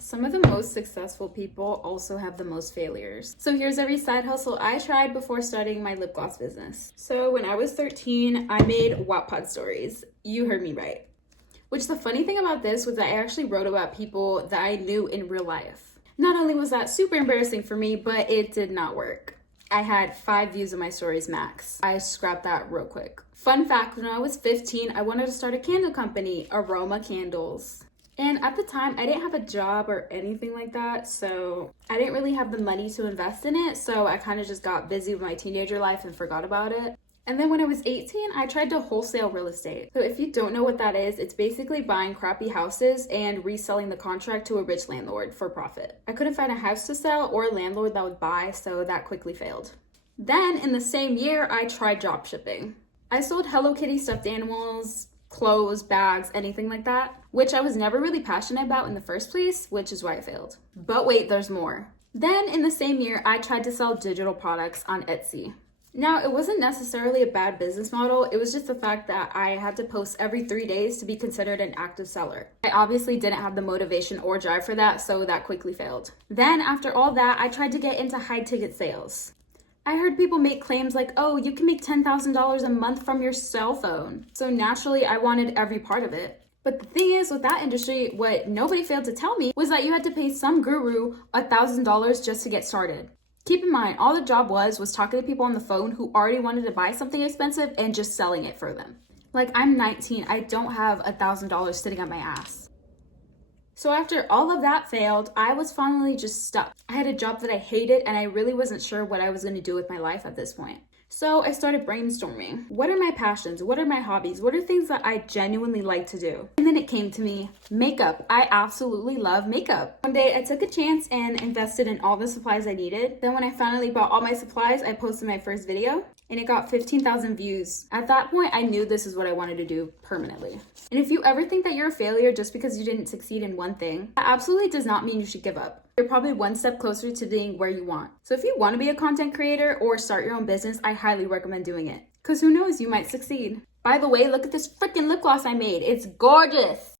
Some of the most successful people also have the most failures. So here's every side hustle I tried before starting my lip gloss business. So when I was 13, I made Wattpad stories. You heard me right. Which the funny thing about this was that I actually wrote about people that I knew in real life. Not only was that super embarrassing for me, but it did not work. I had 5 views of my stories max. I scrapped that real quick. Fun fact, when I was 15, I wanted to start a candle company, Aroma Candles. And at the time, I didn't have a job or anything like that, so I didn't really have the money to invest in it, so I kind of just got busy with my teenager life and forgot about it. And then when I was 18, I tried to wholesale real estate. So if you don't know what that is, it's basically buying crappy houses and reselling the contract to a rich landlord for profit. I couldn't find a house to sell or a landlord that would buy, so that quickly failed. Then in the same year, I tried drop shipping. I sold Hello Kitty stuffed animals, clothes, bags, anything like that, which I was never really passionate about in the first place, which is why I failed. But wait, there's more. Then in the same year, I tried to sell digital products on Etsy. Now, it wasn't necessarily a bad business model, it was just the fact that I had to post every 3 days to be considered an active seller. I obviously didn't have the motivation or drive for that, so that quickly failed. Then after all that, I tried to get into high ticket sales. I heard people make claims like, oh, you can make $10,000 a month from your cell phone. So naturally, I wanted every part of it. But the thing is, with that industry, what nobody failed to tell me was that you had to pay some guru $1,000 just to get started. Keep in mind, all the job was talking to people on the phone who already wanted to buy something expensive and just selling it for them. Like, I'm 19, I don't have $1,000 sitting on my ass. So after all of that failed, I was finally just stuck. I had a job that I hated and I really wasn't sure what I was going to do with my life at this point. So I started brainstorming. What are my passions? What are my hobbies? What are things that I genuinely like to do? And then it came to me, makeup. I absolutely love makeup. One day I took a chance and invested in all the supplies I needed. Then when I finally bought all my supplies, I posted my first video and it got 15,000 views. At that point, I knew this is what I wanted to do permanently. And if you ever think that you're a failure just because you didn't succeed in one thing, that absolutely does not mean you should give up. You're probably one step closer to being where you want. So if you want to be a content creator or start your own business, I highly recommend doing it. Because who knows, you might succeed. By the way, look at this freaking lip gloss I made. It's gorgeous.